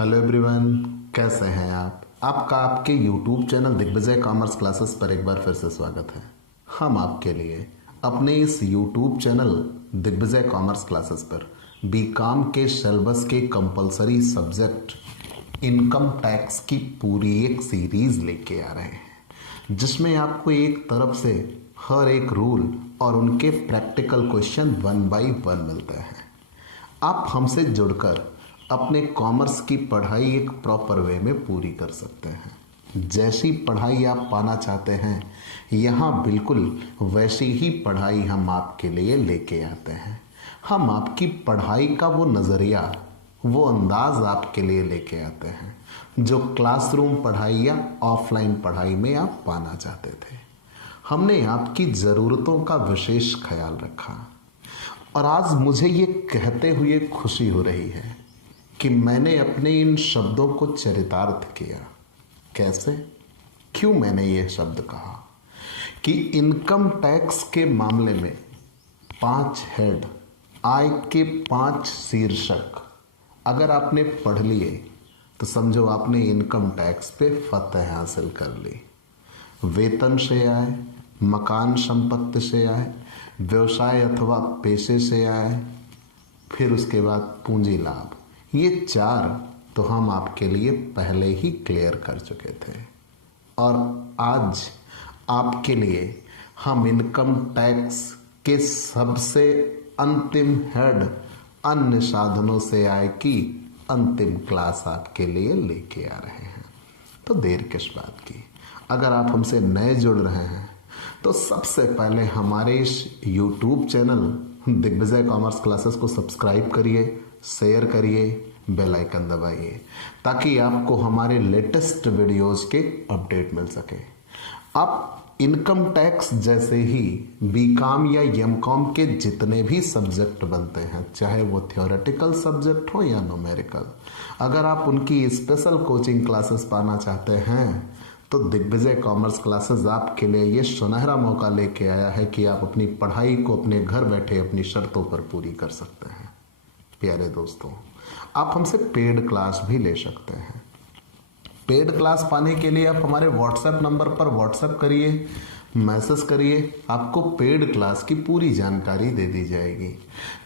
Hello everyone, कैसे हैं आप? आपका आपके YouTube channel Digvijay commerce classes पर एक बार फिर से स्वागत है। हम आपके लिए अपने इस YouTube channel Digvijay commerce classes पर बीकॉम के सिलेबस के कंपलसरी सब्जेक्ट इनकम टैक्स की पूरी एक सीरीज लेके आ रहे हैं, जिसमें आपको एक तरफ से हर एक रूल और उनके प्रैक्टिकल क्वेश्चन 1 बाय 1 मिलते हैं। आप हमसे जुड़कर अपने कॉमर्स की पढ़ाई एक प्रॉपर वे में पूरी कर सकते हैं। जैसी पढ़ाई आप पाना चाहते हैं, यहाँ बिल्कुल वैसी ही पढ़ाई हम आपके लिए लेके आते हैं। हम आपकी पढ़ाई का वो नज़रिया, वो अंदाज आपके लिए लेके आते हैं जो क्लासरूम पढ़ाई या ऑफलाइन पढ़ाई में आप पाना चाहते थे। हमने आपकी ज़रूरतों का विशेष ख्याल रखा और आज मुझे ये कहते हुए खुशी हो रही है कि मैंने अपने इन शब्दों को चरितार्थ किया। कैसे, क्यों मैंने ये शब्द कहा कि इनकम टैक्स के मामले में 5 हेड, आय के 5 शीर्षक अगर आपने पढ़ लिए तो समझो आपने इनकम टैक्स पे फतह हासिल कर ली। वेतन से आय, मकान संपत्ति से आय, व्यवसाय अथवा पेशे से आय, फिर उसके बाद पूंजी लाभ, ये 4 तो हम आपके लिए पहले ही क्लियर कर चुके थे। और आज आपके लिए हम इनकम टैक्स के सबसे अंतिम हेड, अन्य साधनों से आय की अंतिम क्लास आपके लिए लेके आ रहे हैं। तो देर किस बात की? अगर आप हमसे नए जुड़ रहे हैं तो सबसे पहले हमारे इस YouTube channel Digvijay commerce classes को सब्सक्राइब करिए, शेयर करिए, बेल आइकन दबाइए ताकि आपको हमारे लेटेस्ट वीडियोस के अपडेट मिल सके। आप इनकम टैक्स जैसे ही बीकॉम या एमकॉम के जितने भी सब्जेक्ट बनते हैं, चाहे वो थ्योरेटिकल सब्जेक्ट हो या न्यूमेरिकल, अगर आप उनकी स्पेशल कोचिंग क्लासेस पाना चाहते हैं तो दिग्विजय कॉमर्स क्लासेस आपके लिए ये सुनहरा मौका लेके आया है कि आप अपनी पढ़ाई को अपने घर बैठे अपनी शर्तों पर पूरी कर सकते हैं। प्यारे दोस्तों, आप हमसे पेड क्लास भी ले सकते हैं। पेड क्लास पाने के लिए आप हमारे व्हाट्सएप नंबर पर व्हाट्सएप करिए, मैसेज करिए, आपको पेड क्लास की पूरी जानकारी दे दी जाएगी,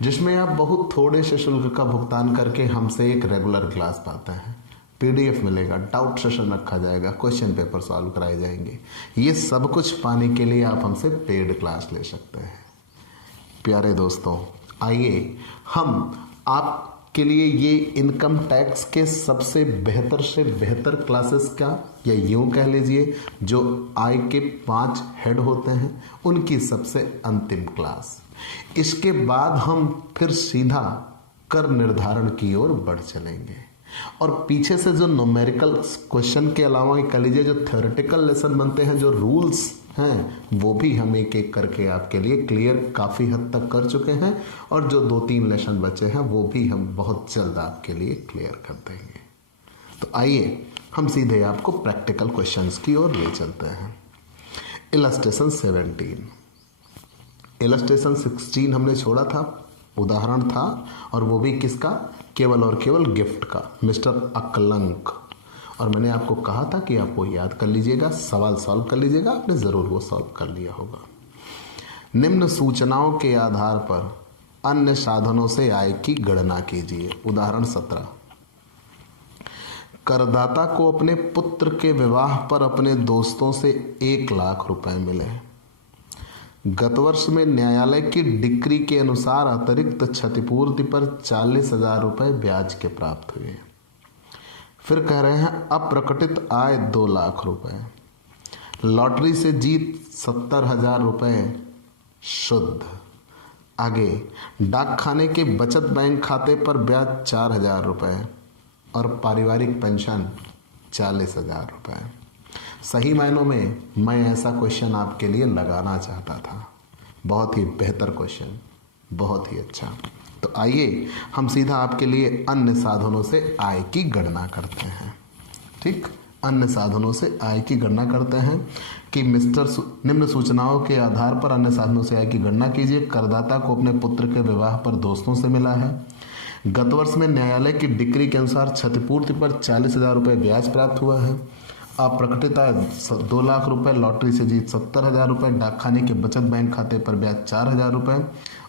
जिसमें आप बहुत थोड़े से शुल्क का भुगतान करके हमसे एक रेगुलर क्लास पाते हैं। पीडीएफ मिलेगा, डाउट सेशन रखा जाएगा, क्वेश्चन पेपर सॉल्व कराए जाएंगे। ये सब कुछ पाने के लिए आप हमसे पेड क्लास ले सकते हैं। प्यारे दोस्तों, आइए हम आपके लिए ये इनकम टैक्स के सबसे बेहतर से बेहतर क्लासेस का, या यूं कह लीजिए जो आय के 5 हेड होते हैं उनकी सबसे अंतिम क्लास। इसके बाद हम फिर सीधा कर निर्धारण की ओर बढ़ चलेंगे और पीछे से जो न्यूमेरिकल क्वेश्चन के अलावा कह लीजिए जो थ्योरेटिकल लेसन बनते हैं, जो रूल्स हैं, वो भी हम एक एक करके आपके लिए क्लियर काफ़ी हद तक कर चुके हैं और जो 2-3 लेसन बचे हैं वो भी हम बहुत जल्द आपके लिए क्लियर कर देंगे। तो आइए हम सीधे आपको प्रैक्टिकल क्वेश्चंस की ओर ले चलते हैं। इलस्ट्रेशन 17, इलस्ट्रेशन 16 हमने छोड़ा था, उदाहरण था, और वो भी किसका? केवल और केवल गिफ्ट का, मिस्टर अकलंक। और मैंने आपको कहा था कि आप वो याद कर लीजिएगा, सवाल सॉल्व कर लीजिएगा, आपने ज़रूर वो सॉल्व कर लिया होगा। निम्न सूचनाओं के आधार पर अन्य साधनों से आय की गणना कीजिए। उदाहरण 17, करदाता को अपने पुत्र के विवाह पर अपने दोस्तों से 1 लाख रुपए मिले। गत वर्ष में न्यायालय की डिक्री के अनुसार अतिरिक्त क्षतिपूर्ति पर 40,000 रुपये ब्याज के प्राप्त हुए। फिर कह रहे हैं अप्रकटित आय 2 लाख रुपए, लॉटरी से जीत 70,000 रुपये शुद्ध। आगे, डाक खाने के बचत बैंक खाते पर ब्याज 4,000 रुपये और पारिवारिक पेंशन 40,000 रुपये। सही मायनों में मैं ऐसा क्वेश्चन आपके लिए लगाना चाहता था। बहुत ही बेहतर क्वेश्चन, बहुत ही अच्छा। तो आइए हम सीधा आपके लिए अन्य साधनों से आय की गणना करते हैं। ठीक, अन्य साधनों से आय की गणना करते हैं कि निम्न सूचनाओं के आधार पर अन्य साधनों से आय की गणना कीजिए। करदाता को अपने पुत्र के विवाह पर दोस्तों से मिला है। गत वर्ष में न्यायालय की डिक्री के अनुसार क्षतिपूर्ति पर 40,000 रुपये ब्याज प्राप्त हुआ है। अप्रकटित आय 2 लाख रुपए, लॉटरी से जीत 70,000 रुपये, डाकखाने के बचत बैंक खाते पर ब्याज 4,000 रुपये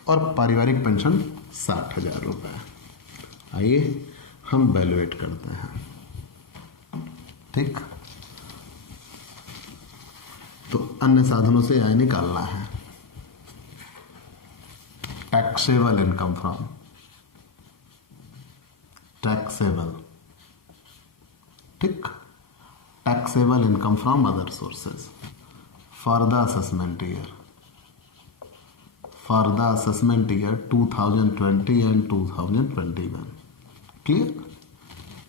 और पारिवारिक पेंशन 60,000 रुपये। आइए हम वैल्यूएट करते हैं। ठीक, तो अन्य साधनों से आय निकालना है। टैक्सेबल इनकम फ्रॉम टैक्सेबल, ठीक, taxable income from other sources for the assessment year 2020 and 2021। Clear,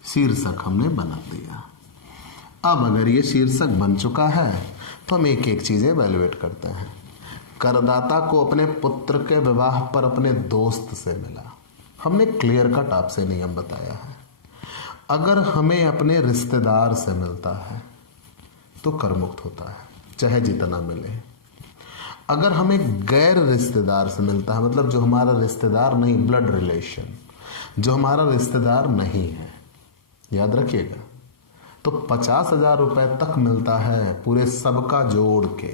शीर्षक हमने बना दिया। अब अगर ये शीर्षक बन चुका है तो हम एक एक चीजें वैल्यूएट करते हैं। करदाता को अपने पुत्र के विवाह पर अपने दोस्त से मिला, हमने क्लियर कट आपसे नियम बताया है। अगर हमें अपने रिश्तेदार से मिलता है तो कर मुक्त होता है, चाहे जितना मिले। अगर हमें गैर रिश्तेदार से मिलता है, मतलब जो हमारा रिश्तेदार नहीं, ब्लड रिलेशन, जो हमारा रिश्तेदार नहीं है, याद रखिएगा, तो 50,000 रुपए तक मिलता है पूरे सबका जोड़ के,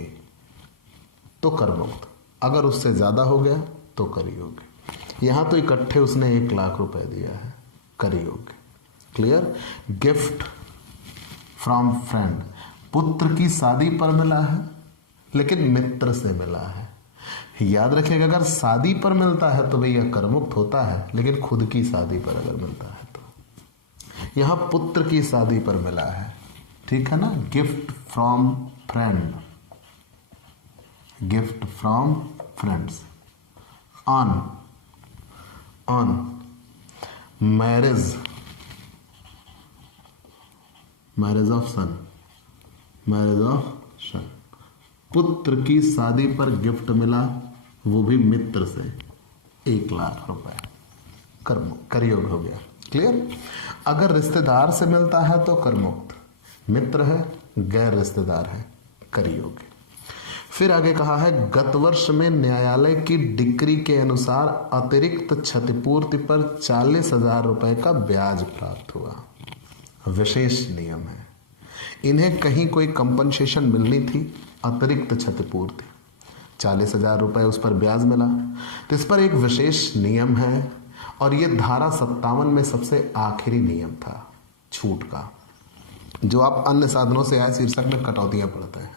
तो कर मुक्त। अगर उससे ज्यादा हो गया तो कर योग्य। यहां तो इकट्ठे उसने 1 लाख रुपए दिया है, कर योग्य। क्लियर। गिफ्ट फ्रॉम फ्रेंड, पुत्र की शादी पर मिला है लेकिन मित्र से मिला है। याद रखिएगा, अगर शादी पर मिलता है तो भैया कर मुक्त होता है, लेकिन खुद की शादी पर अगर मिलता है तो। यहां पुत्र की शादी पर मिला है, ठीक है ना। Gift from friend, gift from friends on marriage of son, पुत्र की शादी पर गिफ्ट मिला, वो भी मित्र से 1 लाख रुपए, कर योग हो गया। क्लियर। अगर रिश्तेदार से मिलता है तो कर मुक्त, मित्र है, गैर रिश्तेदार है, कर योग्य। फिर आगे कहा है, गत वर्ष में न्यायालय की डिक्री के अनुसार अतिरिक्त क्षतिपूर्ति पर 40,000 रुपए का ब्याज प्राप्त हुआ। विशेष नियम है, इन्हें कहीं कोई कंपनसेशन मिलनी थी, अतिरिक्त क्षतिपूर्ति 40,000 रुपए उस पर ब्याज मिला, तो इस पर एक विशेष नियम है और ये धारा 57 में सबसे आखिरी नियम था छूट का, जो आप अन्य साधनों से आए शीर्षक में कटौतियां पढ़ते हैं।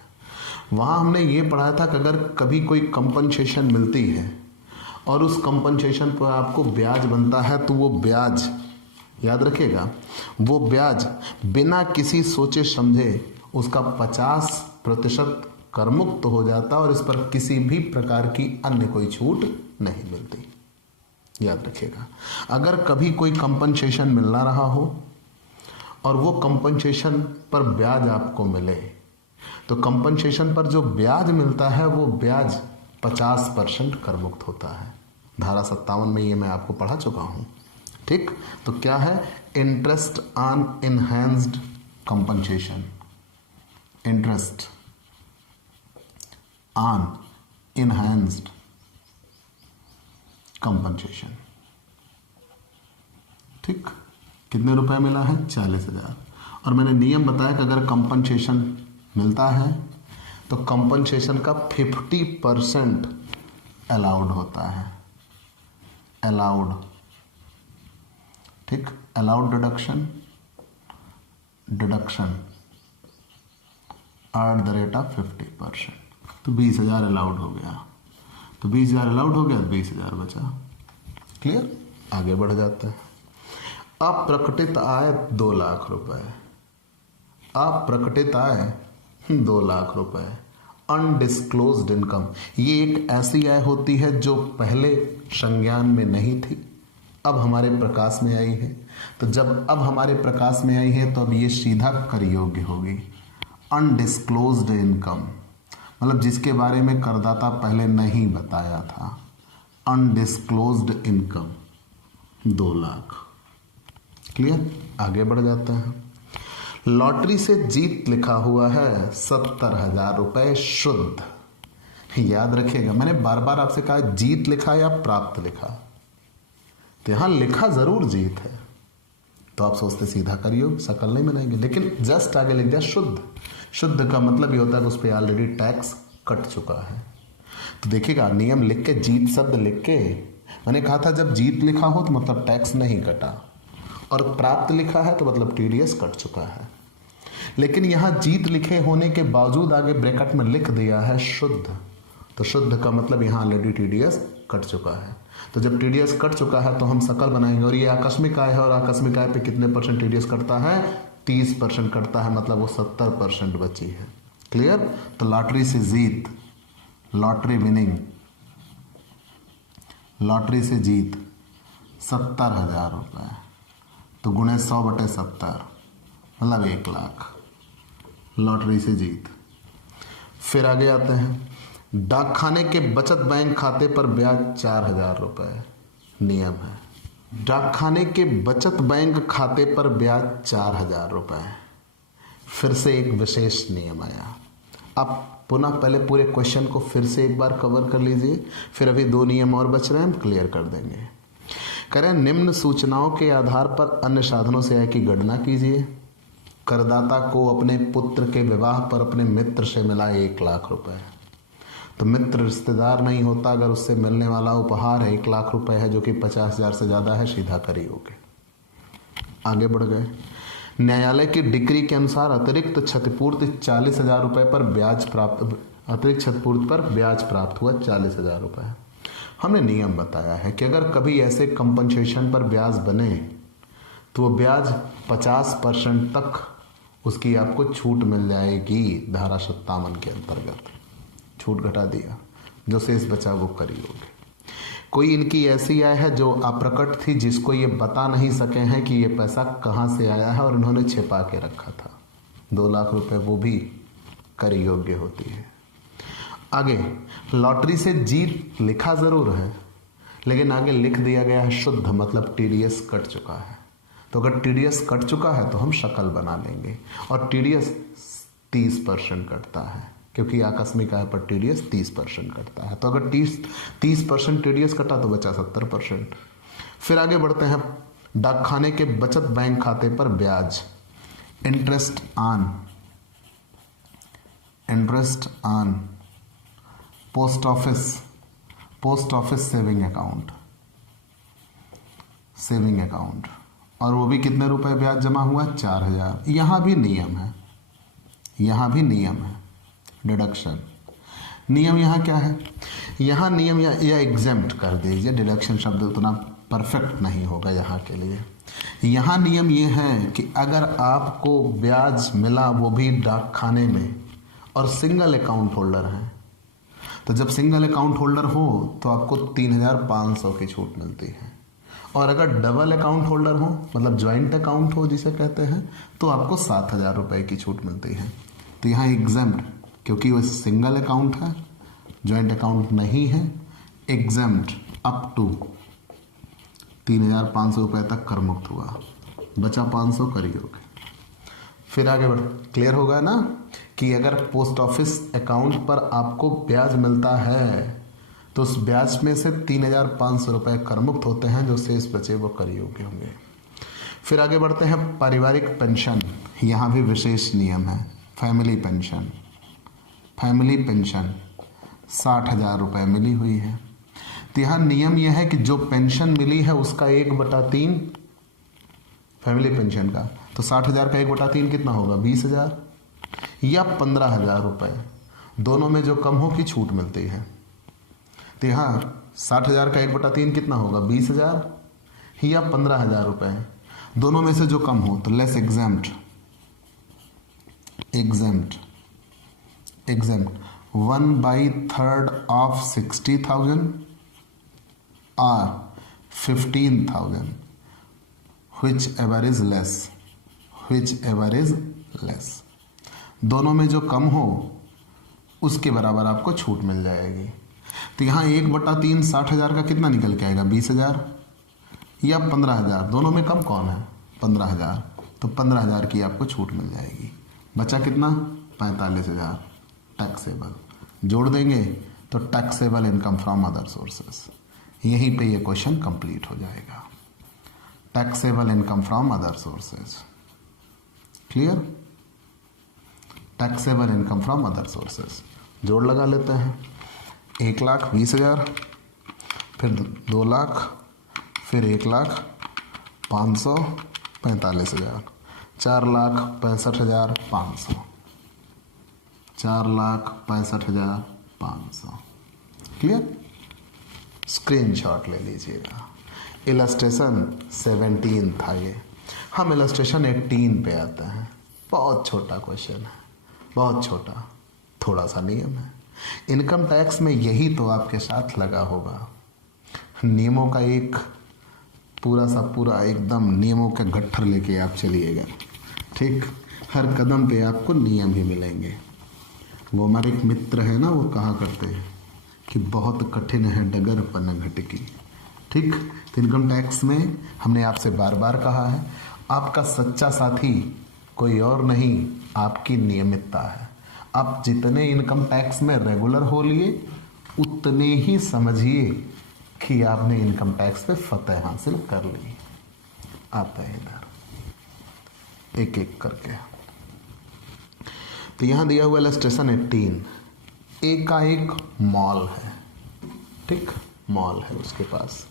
वहां हमने ये पढ़ा था कि अगर कभी कोई कंपनसेशन मिलती है और उस कंपनसेशन पर आपको ब्याज बनता है तो वो ब्याज, याद रखिएगा, वो ब्याज बिना किसी सोचे समझे उसका 50% करमुक्त हो जाता और इस पर किसी भी प्रकार की अन्य कोई छूट नहीं मिलती। याद रखिएगा, अगर कभी कोई कंपनसेशन मिलना रहा हो और वो कंपनसेशन पर ब्याज आपको मिले, तो कंपनसेशन पर जो ब्याज मिलता है वो ब्याज 50% करमुक्त होता है। धारा 57 में ये मैं आपको पढ़ा चुका हूं। ठीक, तो क्या है, interest on enhanced compensation, interest on enhanced compensation. ठीक, कितने रुपए मिला है, 40,000। और मैंने नियम बताया कि अगर कंपनसेशन मिलता है तो कंपनसेशन का 50% अलाउड होता है, अलाउड, ठीक, allowed deduction at the rate of 50%। तो 20,000 अलाउड हो गया, तो 20,000 अलाउड हो गया, 20,000 बचा। क्लियर, आगे बढ़ जाता है। अप्रकटित आय 2 लाख रुपए, अप्रकटित आय 2 लाख रुपए। अनडिस्क्लोज्ड इनकम, ये एक ऐसी आय होती है जो पहले संज्ञान में नहीं थी, अब हमारे प्रकाश में आई है। तो जब अब हमारे प्रकाश में आई है तो अब ये सीधा कर योग्य होगी। अनडिस्क्लोज्ड इनकम मतलब जिसके बारे में करदाता पहले नहीं बताया था। Undisclosed income 2 lakh. क्लियर, आगे बढ़ जाते हैं। लॉटरी से जीत लिखा हुआ है 70,000 रुपए शुद्ध। याद रखिएगा, मैंने बार बार आपसे कहा जीत लिखा या प्राप्त लिखा। तो यहाँ लिखा जरूर जीत है, तो आप सोचते सीधा करियो, शकल नहीं बनाएंगे, लेकिन जस्ट आगे लिख दिया शुद्ध। शुद्ध का मतलब ये होता है कि उस पर ऑलरेडी टैक्स कट चुका है। तो देखिएगा नियम लिख के, जीत शब्द लिख के, मैंने कहा था जब जीत लिखा हो तो मतलब टैक्स नहीं कटा, और प्राप्त लिखा है तो मतलब टीडीएस कट चुका है। लेकिन यहाँ जीत लिखे होने के बावजूद आगे ब्रैकेट में लिख दिया है शुद्ध, तो शुद्ध का मतलब यहाँ ऑलरेडी टीडीएस कट चुका है। तो जब टीडीएस कट चुका है तो हम शकल बनाएंगे, और ये आकस्मिक आय है, और आकस्मिक आय पे कितने परसेंट टीडीएस कटता है? 30% कटता है, मतलब वो 70% बची है। क्लियर? तो लॉटरी से जीत, लॉटरी विनिंग, लॉटरी से जीत 70,000 रुपये, तो गुणे 100/70 मतलब 1 लाख लॉटरी से जीत। फिर आगे आते हैं, डाकखाने के बचत बैंक खाते पर ब्याज 4,000 रुपये। नियम है डाकखाने के बचत बैंक खाते पर ब्याज 4,000 रुपये। फिर से एक विशेष नियम आया। आप पुनः पहले पूरे क्वेश्चन को फिर से एक बार कवर कर लीजिए, फिर अभी 2 नियम और बच रहे हैं, हम क्लियर कर देंगे। करें निम्न सूचनाओं के आधार पर अन्य साधनों से आय की गणना कीजिए। करदाता को अपने पुत्र के विवाह पर अपने मित्र से मिला 1 लाख रुपए। तो मित्र रिश्तेदार नहीं होता, अगर उससे मिलने वाला उपहार 1 लाख रुपए है जो कि 50,000 से ज़्यादा है, सीधा करियोगे। आगे बढ़ गए, न्यायालय की डिक्री के अनुसार अतिरिक्त क्षतिपूर्ति 40,000 रुपये पर ब्याज प्राप्त, अतिरिक्त क्षतिपूर्ति पर ब्याज प्राप्त हुआ 40,000 रुपये। हमने नियम बताया है कि अगर कभी ऐसे कंपनसेशन पर ब्याज बने तो वो ब्याज 50% तक उसकी आपको छूट मिल जाएगी। धारा 57 के अंतर्गत छूट घटा दिया, जो शेष बचा वो करियोगे। कोई इनकी ऐसी आय है जो अप्रकट थी, जिसको ये बता नहीं सके हैं कि ये पैसा कहाँ से आया है, और इन्होंने छिपा के रखा था 2 लाख रुपए, वो भी कर योग्य होती है। आगे लॉटरी से जीत लिखा जरूर है, लेकिन आगे लिख दिया गया है शुद्ध, मतलब टीडीएस कट चुका है। तो अगर टीडीएस कट चुका है तो हम शकल बना लेंगे, और टीडीएस 30% कटता है, क्योंकि आकस्मिक आय पर टीडीएस 30% कटता है। तो अगर 30% टीडीएस कटा तो बचा 70%। फिर आगे बढ़ते हैं, डाकखाने के बचत बैंक खाते पर ब्याज, interest on post office saving account, और वो भी कितने रुपए ब्याज जमा हुआ? 4,000। यहाँ भी नियम है डिडक्शन। नियम यहाँ क्या है? यहाँ नियम या एग्जेम्प्ट कर दीजिए, डिडक्शन शब्द उतना परफेक्ट नहीं होगा यहाँ के लिए। यहाँ नियम ये है कि अगर आपको ब्याज मिला, वो भी डाकखाने में, और सिंगल अकाउंट होल्डर हैं, तो जब सिंगल अकाउंट होल्डर हो तो आपको 3,500 की छूट मिलती है, और अगर डबल अकाउंट होल्डर हो, मतलब ज्वाइंट अकाउंट हो जिसे कहते हैं, तो आपको 7,000 रुपये की छूट मिलती है। तो यहाँ एग्जेम्प्ट, क्योंकि वो सिंगल अकाउंट है, ज्वाइंट अकाउंट नहीं है, एग्जेम्प्ट अप टू 3,500 रुपये तक कर मुक्त हुआ, बचा 500 करियोगे। फिर आगे बढ़, क्लियर होगा ना कि अगर पोस्ट ऑफिस अकाउंट पर आपको ब्याज मिलता है तो उस ब्याज में से 3,500 रुपये कर मुक्त होते हैं, जो शेष बचे वो करियोगे होंगे। फिर आगे बढ़ते हैं, पारिवारिक पेंशन, यहाँ भी विशेष नियम है। फैमिली पेंशन 60,000 रुपये मिली हुई है, तो यहाँ नियम यह है कि जो पेंशन मिली है उसका 1/3 फैमिली पेंशन का, तो 60,000 का 1/3 कितना होगा? 20,000 या 15,000 रुपये, दोनों में जो कम हो की छूट मिलती है। तो यहाँ 60,000 का 1/3 कितना होगा? 20,000 या 15,000 रुपये, दोनों में से जो कम हो, तो less exempt 1/3 of 60,000 or 15,000, whichever is less, दोनों में जो कम हो उसके बराबर आपको छूट मिल जाएगी। तो यहाँ 1/3 60,000 का कितना निकल के आएगा? 20,000 या 15,000, दोनों में कम कौन है? 15,000, तो 15,000 की आपको छूट मिल जाएगी। बचा कितना? 45,000 टैक्सेबल। जोड़ देंगे तो taxable income from other sources. यहीं पे ये क्वेश्चन कंप्लीट हो जाएगा। Taxable income from other sources. Clear? Taxable income from other sources. जोड़ लगा लेते हैं। 1,20,000, फिर 2,00,000, फिर 1,05,45,000, 4,65,500, 4,65,500। क्लियर? स्क्रीनशॉट ले लीजिएगा। इलस्ट्रेशन 17 था ये। हम इलस्ट्रेशन 18 पे आते हैं। बहुत छोटा क्वेश्चन है, बहुत छोटा, थोड़ा सा नियम है। इनकम टैक्स में यही तो आपके साथ लगा होगा। नियमों का एक पूरा एकदम नियमों का गट्ठर लेके आप चलिएगा। ठीक, हर कदम पे आपको नियम ही मिलेंगे। वो हमारे एक मित्र है ना, वो कहा करते हैं कि बहुत कठिन है डगर पन घटकी। ठीक, तो इनकम टैक्स में हमने आपसे बार बार कहा है, आपका सच्चा साथी कोई और नहीं, आपकी नियमितता है। आप जितने इनकम टैक्स में रेगुलर हो लिए, उतने ही समझिए कि आपने इनकम टैक्स पे फतह हासिल कर ली। आता है इधर एक एक करके। तो यहां दिया हुआ इलस्ट्रेशन 18, एक का एक मॉल है। ठीक, मॉल है उसके पास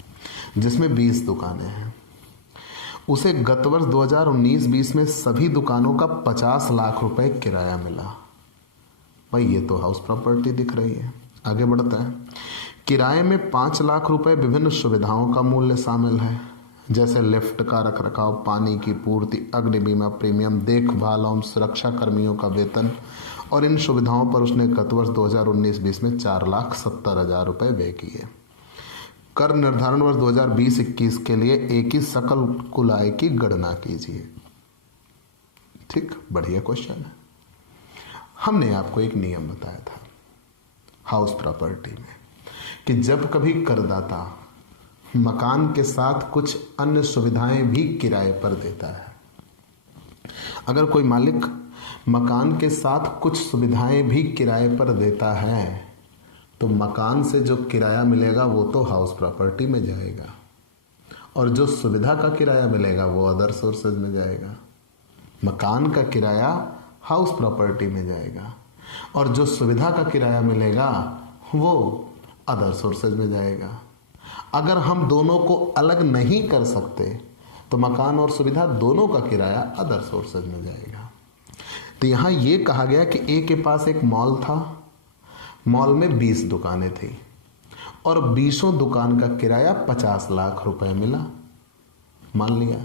जिसमें 20 दुकानें हैं। उसे गत वर्ष 2019-20 में सभी दुकानों का 50 लाख रुपए किराया मिला। भाई ये तो हाउस प्रॉपर्टी दिख रही है। आगे बढ़ता है। किराए में 5 लाख रुपए विभिन्न सुविधाओं का मूल्य शामिल है, जैसे लिफ्ट का रखरखाव, पानी की पूर्ति, अग्नि बीमा प्रीमियम, देखभाल एवं सुरक्षा कर्मियों का वेतन। और इन सुविधाओं पर उसने गत वर्ष 2019-20 में 4,70,000 रुपए व्यय किए। कर निर्धारण वर्ष 2020-21 के लिए एक ही सकल कुल आय की गणना कीजिए। ठीक, बढ़िया क्वेश्चन है। हमने आपको एक नियम बताया था हाउस प्रॉपर्टी में कि जब कभी करदाता मकान के साथ कुछ अन्य सुविधाएं भी किराए पर देता है, अगर कोई मालिक मकान के साथ कुछ सुविधाएं भी किराए पर देता है तो मकान से जो किराया मिलेगा वो तो हाउस प्रॉपर्टी में जाएगा, और जो सुविधा का किराया मिलेगा वो अदर सोर्सेज में जाएगा। मकान का किराया हाउस प्रॉपर्टी में जाएगा और जो सुविधा का किराया मिलेगा वो अदर सोर्सेज में जाएगा। अगर हम दोनों को अलग नहीं कर सकते तो मकान और सुविधा दोनों का किराया अदर सोर्सेज में जाएगा। तो यहाँ ये कहा गया कि ए के पास एक मॉल था, मॉल में 20 दुकानें थी और 20 दुकान का किराया 50 लाख रुपए मिला, मान लिया,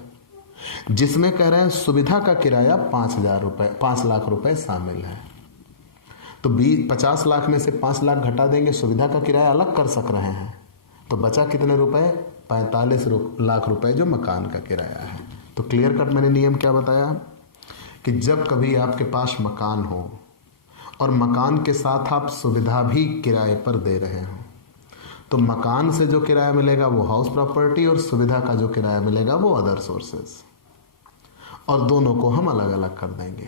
जिसमें कह रहे हैं सुविधा का किराया 5 लाख रुपए शामिल है। तो 50 लाख में से 5 लाख घटा देंगे, सुविधा का किराया अलग कर सक रहे हैं, तो बचा कितने रुपए? 45 लाख रुपए जो मकान का किराया है। तो क्लियर कट मैंने नियम क्या बताया कि जब कभी आपके पास मकान हो और मकान के साथ आप सुविधा भी किराए पर दे रहे हो तो मकान से जो किराया मिलेगा वो हाउस प्रॉपर्टी और सुविधा का जो किराया मिलेगा वो अदर सोर्सेज, और दोनों को हम अलग अलग कर देंगे।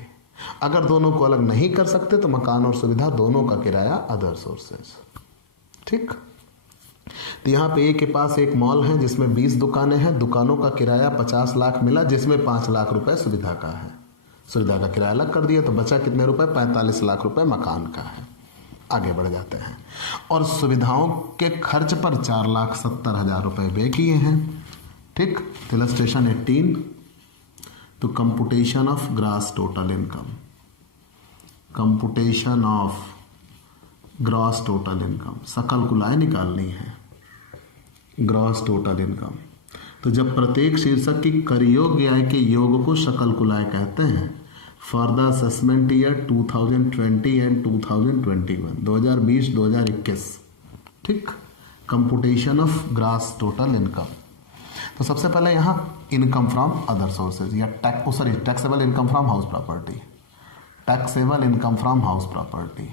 अगर दोनों को अलग नहीं कर सकते तो मकान और सुविधा दोनों का किराया अदर सोर्सेज। ठीक, तो यहाँ पे ए के पास एक मॉल है जिसमें 20 दुकानें हैं, दुकानों का किराया 50 लाख मिला जिसमें 5 लाख रुपए सुविधा का है, सुविधा का किराया अलग कर दिया तो बचा कितने रुपए? 45 लाख रुपए मकान का है। आगे बढ़ जाते हैं और सुविधाओं के खर्च पर 4,70,000 रुपए व्यय किए हैं। ठीक, इलस्ट्रेशन 18, तो computation of gross total income, computation of gross total income, सकल कुल आय निकालनी है, ग्रॉस टोटल इनकम। तो जब प्रत्येक शीर्षक की कर योग्य आय के योग को सकल कुल आय कहते हैं for the assessment year 2020 and 2021, 2020-2021। ठीक, computation of gross total income. तो सबसे पहले यहाँ इनकम फ्रॉम अदर सोर्सेज या taxable income from house property, taxable income from house property,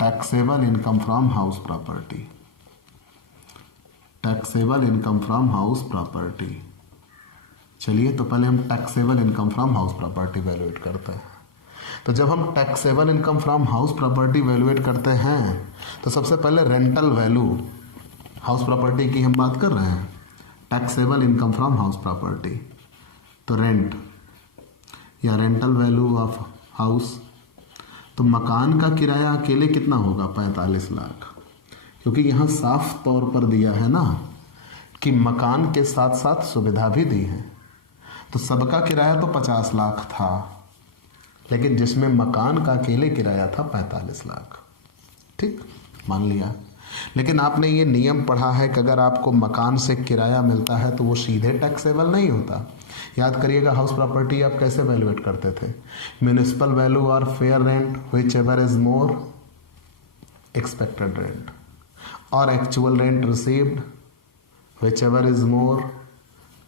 taxable income from house property, taxable income from house property. चलिए, तो पहले हम taxable income from house property valuate करते हैं। तो जब हम taxable income from house property valuate करते हैं तो सबसे पहले रेंटल वैल्यू, हाउस प्रॉपर्टी की हम बात कर रहे हैं, taxable income from house property, तो रेंट या रेंटल वैल्यू ऑफ हाउस, तो मकान का किराया अकेले कितना होगा 45 लाख, क्योंकि यहाँ साफ तौर पर दिया है ना कि मकान के साथ साथ सुविधा भी दी है। तो सबका किराया तो 50 लाख था, लेकिन जिसमें मकान का अकेले किराया था 45 लाख। ठीक, मान लिया। लेकिन आपने ये नियम पढ़ा है कि अगर आपको मकान से किराया मिलता है तो वो सीधे टैक्सेबल नहीं होता। याद करिएगा हाउस प्रॉपर्टी आप कैसे वैल्यूएट करते थे, म्यूनिसिपल वैल्यू और fair rent whichever is more expected rent, और actual rent received whichever is more,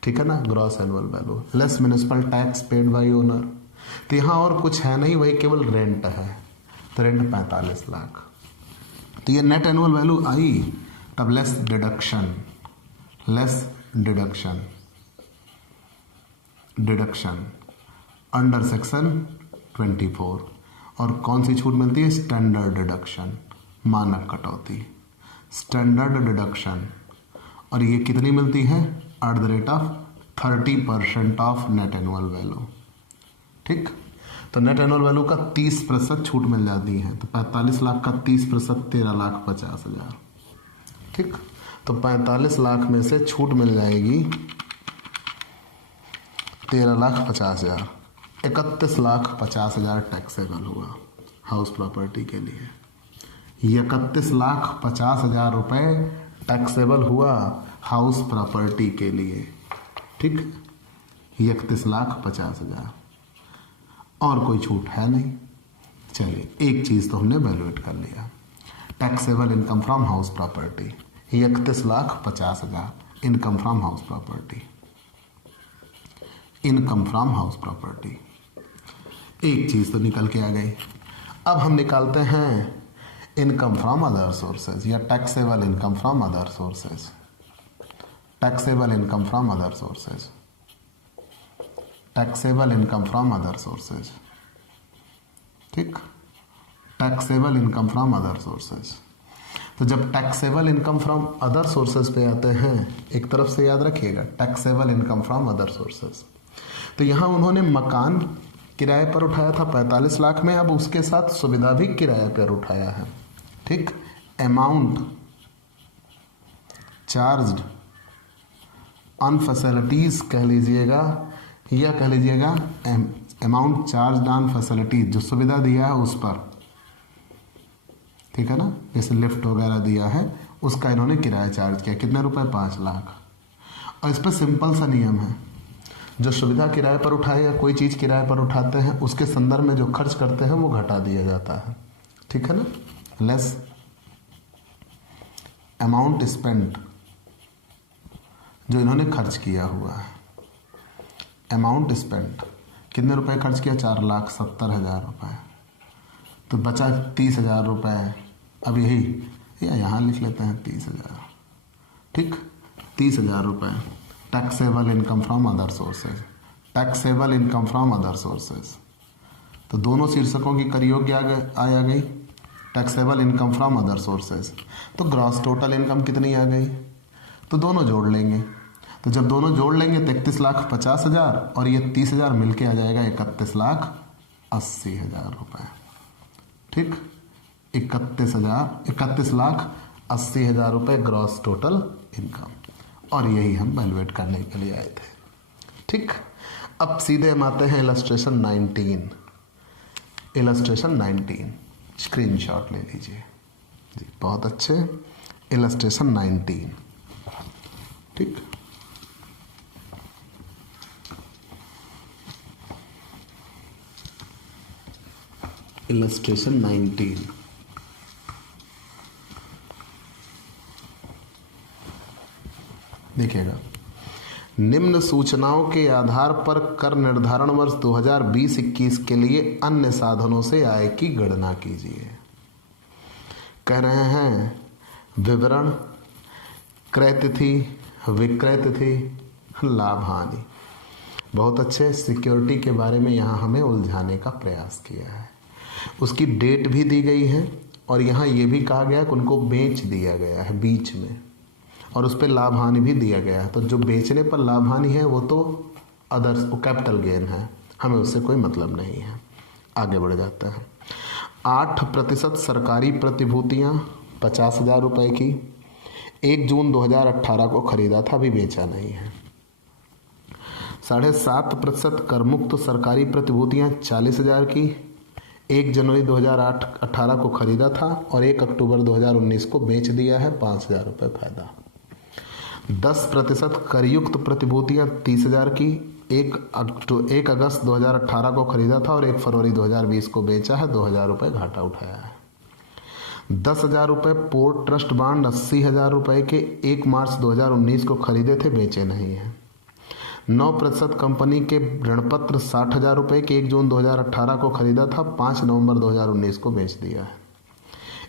ठीक है ना, gross annual value less municipal tax paid by owner. तो यहाँ और कुछ है नहीं, वही केवल रेंट है, तो रेंट 45 लाख। तो ये नेट एनुअल वैल्यू आई, तब लेस डिडक्शन अंडर सेक्शन 24, और कौन सी छूट मिलती है, स्टैंडर्ड डिडक्शन, मानक कटौती, स्टैंडर्ड डिडक्शन, और ये कितनी मिलती है at the rate of 30% of net annual value. ठीक, तो नेट एनुअल वैल्यू का 30% छूट मिल जाती है, तो 45 लाख का 30% 13,50,000। ठीक, तो 45 लाख में से छूट मिल जाएगी 13,50,000, 31,50,000 टैक्सेबल हुआ हाउस प्रॉपर्टी के लिए। 31,50,000 रुपये टैक्सेबल हुआ हाउस प्रॉपर्टी के लिए। ठीक, 31,50,000, और कोई छूट है नहीं। चलिए, एक चीज़ तो हमने वैल्यूएट कर लिया, taxable income from house property 31,50,000 income from house property, income from house property, एक चीज़ तो निकल के आ गई। अब हम निकालते हैं इनकम फ्रॉम अदर सोर्सेज या taxable income from other sources, taxable income from other sources, taxable income from other sources. ठीक, taxable income from other sources. तो जब taxable income from other sources पे आते हैं, एक तरफ से याद रखिएगा taxable income from other sources, तो यहाँ उन्होंने मकान किराए पर उठाया था 45 लाख में, अब उसके साथ सुविधा भी किराए पर उठाया है। ठीक, अमाउंट चार्ज्ड ऑन फैसिलिटीज कह लीजिएगा, या कह लीजिएगा अमाउंट चार्ज ऑन फैसिलिटीज, जो सुविधा दिया है उस पर, ठीक है ना, जैसे लिफ्ट वगैरह दिया है उसका इन्होंने किराया चार्ज किया, कितने रुपए, 5 लाख। और इस पर सिंपल सा नियम है, जो सुविधा किराए पर उठाए या कोई चीज़ किराए पर उठाते हैं उसके संदर्भ में जो खर्च करते हैं वो घटा दिया जाता है। ठीक है ना, लेस अमाउंट स्पेंट, जो इन्होंने खर्च किया हुआ है, अमाउंट स्पेंट, कितने रुपए खर्च किया, 4,70,000 रुपये, तो बचा 30,000 रुपये। अब यही या यहाँ लिख लेते हैं 30,000। ठीक, 30,000 रुपये taxable income from other sources, taxable income from other sources. तो दोनों शीर्षकों की कर योग्य आ गई, taxable income from other sources. तो ग्रॉस टोटल इनकम कितनी आ गई, तो दोनों जोड़ लेंगे, तो जब दोनों जोड़ लेंगे तो 31,50,000 और ये 30,000 मिलके आ जाएगा 31,80,000 रुपये। ठीक, 31,80,000 रुपये ग्रॉस टोटल इनकम, और यही हम वैल्यूएट करने के लिए आए थे। ठीक, अब सीधे हम आते हैं इलस्ट्रेशन 19। इलस्ट्रेशन 19 स्क्रीनशॉट ले लीजिए जी, बहुत अच्छे। इलस्ट्रेशन 19, ठीक, इलस्ट्रेशन 19। देखिएगा, निम्न सूचनाओं के आधार पर कर निर्धारण वर्ष 2020-21 के लिए अन्य साधनों से आय की गणना कीजिए। कह रहे हैं विवरण, क्रय तिथि, विक्रय तिथि, लाभ हानि। बहुत अच्छे, सिक्योरिटी के बारे में यहाँ हमें उलझाने का प्रयास किया है। उसकी डेट भी दी गई है और यहाँ ये भी कहा गया कि उनको बेच दिया गया है बीच में, और उस पर लाभ हानि भी दिया गया है। तो जो बेचने पर लाभ हानि है वो तो अदर्स, वो कैपिटल गेन है, हमें उससे कोई मतलब नहीं है। आगे बढ़ जाता है। 8% सरकारी प्रतिभूतियाँ 50,000 रुपये की 1 जून 2018 को खरीदा था, अभी बेचा नहीं है। 7.5% करमुक्त सरकारी प्रतिभूतियाँ 40,000 की 1 जनवरी 2018 को खरीदा था और 1 अक्टूबर 2019 को बेच दिया है, 5,000 रुपये फायदा। 10% करयुक्त प्रतिभूतियाँ 30,000 की 1 अगस्त 2018 को खरीदा था और 1 फरवरी 2020 को बेचा है, 2,000 रुपये घाटा उठाया है। 10,000 रुपये पोर्ट ट्रस्ट बांड 80,000 रुपये के 1 मार्च 2019 को खरीदे थे, बेचे नहीं हैं। 9% कंपनी के ऋणपत्र 60,000 रुपये के 1 जून 2018 को खरीदा था, 5 नवंबर 2019 को बेच दिया है।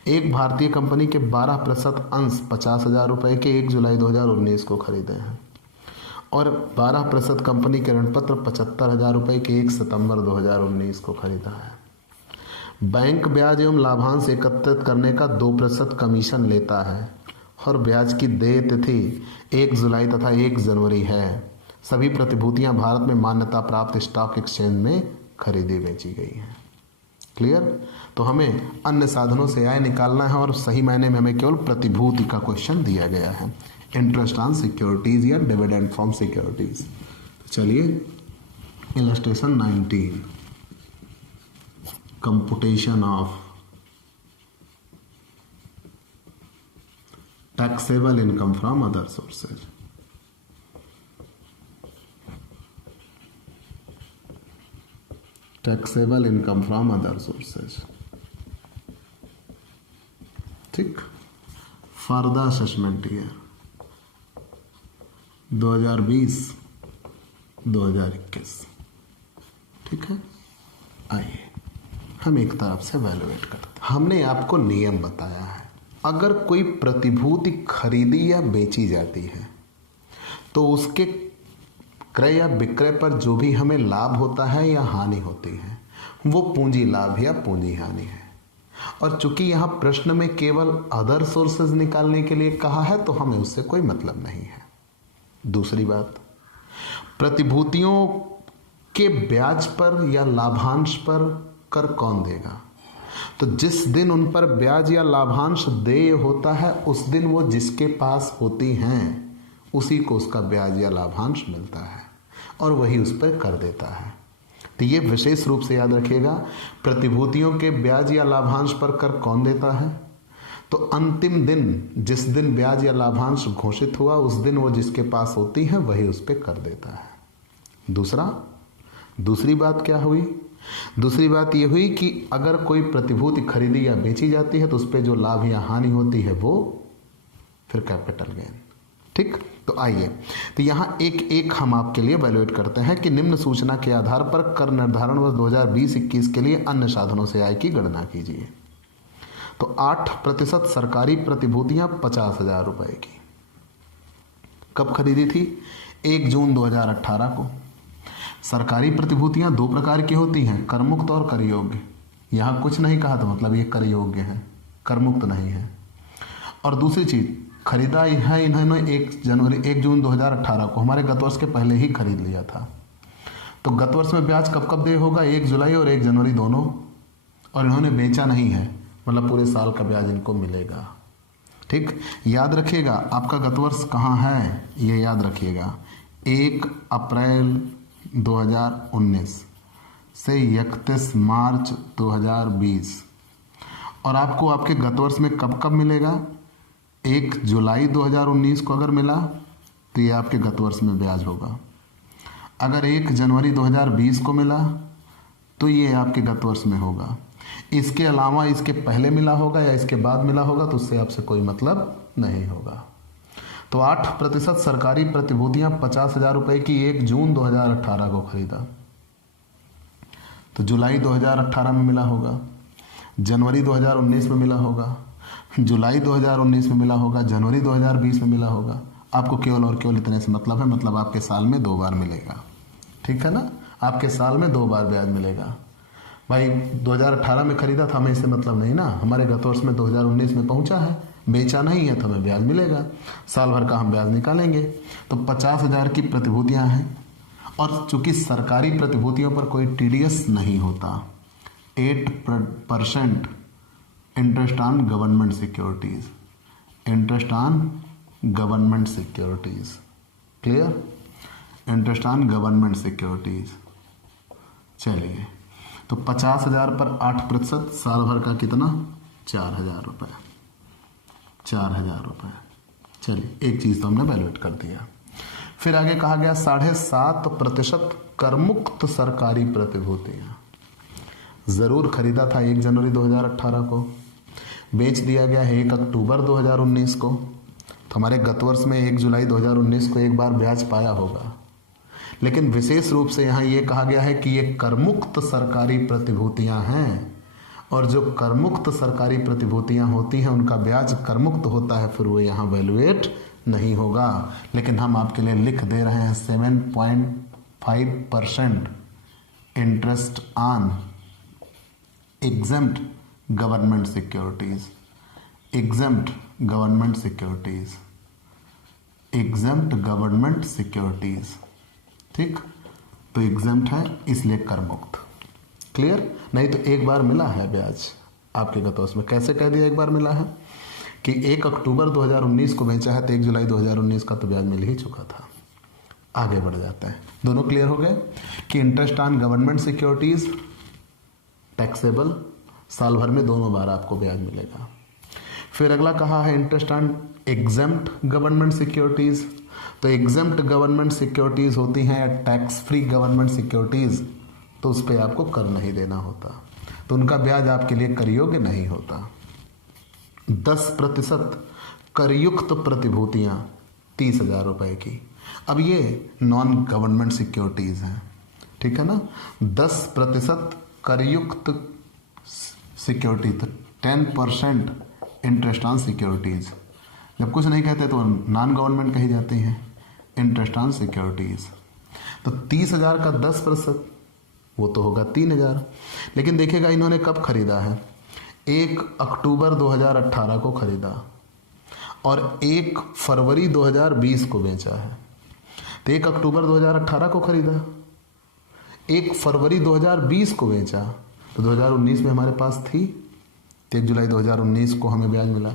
एक भारतीय कंपनी के 12% अंश 50,000 रुपये के 1 जुलाई 2019 को खरीदे हैं और 12% कंपनी के ऋणपत्र 75,000 रुपये के 1 सितंबर 2019 को खरीदा है। बैंक ब्याज एवं लाभांश एकत्रित करने का 2% कमीशन लेता है और ब्याज की देय तिथि 1 जुलाई तथा 1 जनवरी है। सभी प्रतिभूतियां भारत में मान्यता प्राप्त स्टॉक एक्सचेंज में खरीदी बेची गई हैं। क्लियर? तो हमें अन्य साधनों से आय निकालना है और सही मायने में हमें केवल प्रतिभूति का क्वेश्चन दिया गया है, इंटरेस्ट ऑन सिक्योरिटीज या डिविडेंड फ्रॉम सिक्योरिटीज। चलिए illustration 19, computation of taxable income from other sources. Taxable income from other sources, ठीक। फॉर द असेसमेंट ईयर 2020-2021, ठीक है। आइए हम एक तरफ से वैल्यूएट करते हैं। हमने आपको नियम बताया है, अगर कोई प्रतिभूति खरीदी या बेची जाती है तो उसके क्रय या विक्रय पर जो भी हमें लाभ होता है या हानि होती है वो पूंजी लाभ या पूंजी हानि है। और चूंकि यहाँ प्रश्न में केवल अदर सोर्सेज निकालने के लिए कहा है तो हमें उससे कोई मतलब नहीं है। दूसरी बात, प्रतिभूतियों के ब्याज पर या लाभांश पर कर कौन देगा? तो जिस दिन उन पर ब्याज या लाभांश देय होता है उस दिन वो जिसके पास होती हैं उसी को उसका ब्याज या लाभांश मिलता है और वही उस पर कर देता है। तो ये विशेष रूप से याद रखिएगा, प्रतिभूतियों के ब्याज या लाभांश पर कर कौन देता है? तो अंतिम दिन, जिस दिन ब्याज या लाभांश घोषित हुआ उस दिन वो जिसके पास होती है वही उस पर कर देता है। दूसरी बात क्या हुई? दूसरी बात ये हुई कि अगर कोई प्रतिभूति खरीदी या बेची जाती है तो उस पर जो लाभ या हानि होती है वो फिर कैपिटल गेन, ठीक। तो आइए, तो यहाँ एक एक हम आपके लिए वैल्यूएट करते हैं कि निम्न सूचना के आधार पर कर निर्धारण वर्ष 2020-21 के लिए अन्य साधनों से आय की गणना कीजिए। तो 8% सरकारी प्रतिभूतियां 50,000 रुपये की कब खरीदी थी? 1 जून 2018 को। सरकारी प्रतिभूतियां 2 प्रकार की होती हैं, करमुक्त और कर योग्य। यहाँ कुछ नहीं कहा तो मतलब ये कर योग्य है, करमुक्त नहीं है। और दूसरी चीज, खरीदा है इन्होंने 1 जून 2018 को, हमारे गत वर्ष के पहले ही खरीद लिया था। तो गत वर्ष में ब्याज कब कब दे होगा? 1 जुलाई और 1 जनवरी दोनों, और इन्होंने बेचा नहीं है, मतलब पूरे साल का ब्याज इनको मिलेगा, ठीक। याद रखिएगा आपका गत वर्ष कहाँ है, ये याद रखिएगा। 1 अप्रैल 2019 से 31 मार्च 2020, और आपको आपके गत वर्ष में कब कब मिलेगा? 1 जुलाई 2019 को अगर मिला तो ये आपके गत वर्ष में ब्याज होगा। अगर 1 जनवरी 2020 को मिला तो ये आपके गत वर्ष में होगा। इसके अलावा इसके पहले मिला होगा या इसके बाद मिला होगा तो उससे आपसे कोई मतलब नहीं होगा। तो 8% सरकारी प्रतिभूतियां 50,000 रुपये की 1 जून 2018 को खरीदा, तो जुलाई 2018 में मिला होगा, जनवरी 2019 में मिला होगा, जुलाई 2019 में मिला होगा, जनवरी 2020 में मिला होगा। आपको केवल और केवल इतने से मतलब है, मतलब आपके साल में 2 बार मिलेगा, ठीक है ना। आपके साल में 2 बार ब्याज मिलेगा। भाई 2018 में खरीदा था, हमें इससे मतलब नहीं ना, हमारे गत वर्ष में 2019 में पहुंचा है बेचा नहीं है तो हमें ब्याज मिलेगा, साल भर का हम ब्याज निकालेंगे। तो 50,000 की प्रतिभूतियां हैं और चूंकि सरकारी प्रतिभूतियों पर कोई टीडीएस नहीं होता, 8% interest on government securities, interest on government securities, clear, interest on government securities. चलिए, तो 50,000 पर 8%, साल भर का कितना, 4,000 रुपये, 4,000 रुपये। चलिए, एक चीज़ तो हमने वैल्यूएट कर दिया। फिर आगे कहा गया 7.5% करमुक्त सरकारी प्रतिभूतियाँ, ज़रूर खरीदा था 1 जनवरी 2018 को, बेच दिया गया है 1 अक्टूबर 2019 को, तो हमारे गत वर्ष में 1 जुलाई 2019 को एक बार ब्याज पाया होगा। लेकिन विशेष रूप से यहाँ ये कहा गया है कि ये करमुक्त सरकारी प्रतिभूतियाँ हैं, और जो करमुक्त सरकारी प्रतिभूतियाँ होती हैं उनका ब्याज करमुक्त होता है, फिर वो यहाँ वैल्यूएट नहीं होगा। लेकिन हम आपके लिए लिख दे रहे हैं 7.5% interest on exempt government securities, exempt government securities, exempt government securities, ठीक। तो एग्जम्प्ट है इसलिए कर मुक्त, क्लियर। नहीं तो एक बार मिला है ब्याज आपके गत वर्ष में। कैसे कह दिया एक बार मिला है कि 1 अक्टूबर 2019 को बेचा है तो 1 जुलाई 2019 का तो ब्याज मिल ही चुका था। आगे बढ़ जाता है, दोनों क्लियर हो गए कि interest on government securities taxable, साल भर में दोनों बार आपको ब्याज मिलेगा। फिर अगला कहा है interest on exempt government securities. तो एग्जम्प्ट गवर्नमेंट सिक्योरिटीज होती हैं या टैक्स फ्री गवर्नमेंट सिक्योरिटीज, तो उस पर आपको कर नहीं देना होता, तो उनका ब्याज आपके लिए कर योग्य नहीं होता। 10% करयुक्त प्रतिभूतियां 30,000 रुपए की, अब ये नॉन गवर्नमेंट सिक्योरिटीज हैं, ठीक है ना। 10% करयुक्त सिक्योरिटी, तो 10% इंटरेस्ट ऑन सिक्योरिटीज। जब कुछ नहीं कहते तो नॉन गवर्नमेंट कही जाती हैं, इंटरेस्ट ऑन सिक्योरिटीज। तो 30,000 का 10% वो तो होगा 3,000। लेकिन देखिएगा इन्होंने कब खरीदा है, 1 अक्टूबर 2018 को खरीदा और 1 फरवरी 2020 को बेचा है। तो 1 अक्टूबर 2018 को खरीदा, 1 फरवरी 2020 को बेचा, तो 2019 में हमारे पास थी, 1 जुलाई 2019 को हमें ब्याज मिला।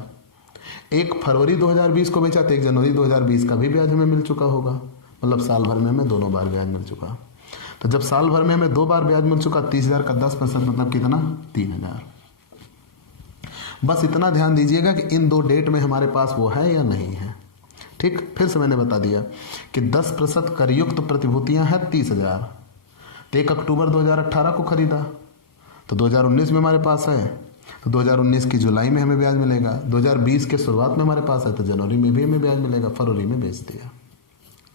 1 फरवरी 2020 को बेचा तो 1 जनवरी 2020 का भी ब्याज हमें मिल चुका होगा, मतलब साल भर में हमें दोनों बार ब्याज मिल चुका। तो जब साल भर में हमें 2 बार ब्याज मिल चुका, 30,000 का 10% मतलब कितना, 3,000। बस इतना ध्यान दीजिएगा कि इन 2 डेट में हमारे पास वो है या नहीं है, ठीक। फिर से मैंने बता दिया कि 10% करयुक्त प्रतिभूतियां हैं 30,000। तो 1 अक्टूबर 2018 को खरीदा तो 2019 में हमारे पास है, तो 2019 की जुलाई में हमें ब्याज मिलेगा, 2020 के शुरुआत में हमारे पास है तो जनवरी में भी हमें ब्याज मिलेगा, फरवरी में बेच दिया,